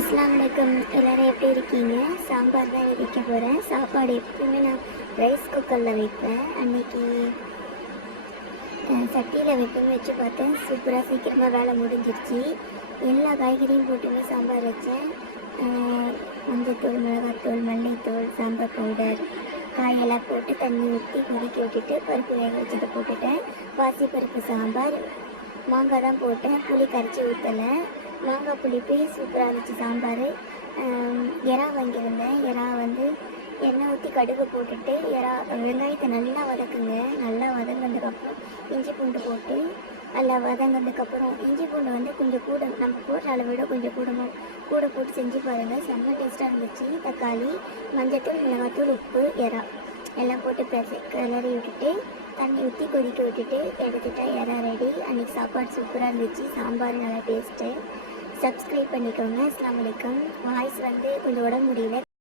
அஸ்ஸலாமு அலைக்கும். எல்லோரும் எப்படி இருக்கீங்க? சாம்பார் தான் வைக்க போகிறேன். சாப்பாடு எப்பவுமே நான் ரைஸ் குக்கரில் வைப்பேன். அன்றைக்கி சட்டியில் வைப்பேன்னு வச்சு பார்த்தேன். சூப்பராக சீக்கிரமாக வேலை முடிஞ்சிருச்சு. எல்லா காய்கறியும் போட்டுமே சாம்பார் வச்சேன். மஞ்சத்தூள், மிளகாத்தூள், மல்லித்தூள், சாம்பார் பவுடர், காயெல்லாம் போட்டு தண்ணி ஊற்றி கொதிக்க விட்டுட்டு பருப்பு வேக வச்சுட்டு போட்டுட்டேன். பாசிப்பருப்பு சாம்பார். மாங்காய் தான் போட்டேன், புளி கரைச்சி ஊற்றலை. மாங்காய் புளிப்பு சூப்பராக இருந்துச்சு சாம்பார். எறா வாங்கியிருந்தேன். எறா வந்து எண்ணெய் ஊற்றி கடுகு போட்டுட்டு வெங்காயத்தை நல்லா வதக்குங்க. நல்லா வதங்கினதுக்கப்புறம் இஞ்சி பூண்டு போட்டு நல்லா வதங்கினதுக்கப்புறம் இஞ்சி பூண்டு வந்து கொஞ்சம் கூட, நம்ம போடுற அளவை விட கொஞ்சம் கூட போட்டு செஞ்சு பாருங்கள். செம்ம டேஸ்ட்டாக இருந்துச்சு. தக்காளி, மஞ்சத்தூள், மிளகாத்தூள், உப்பு, எறா எல்லாம் போட்டு கிளறி விட்டுட்டு தண்ணி ஊற்றி கொதிக்க விட்டுட்டு எடுத்துட்டா எறா ரெடி. அன்றைக்கி சாப்பாடு சூப்பராக இருந்துச்சு. சாம்பார் நல்லா டேஸ்ட்டு. சப்ஸ்கிரைப் பண்ணிக்கோங்க. அஸ்ஸலாமு அலைக்கும். வாய்ஸ் வந்து கொஞ்சம் உடம்பு முடியல.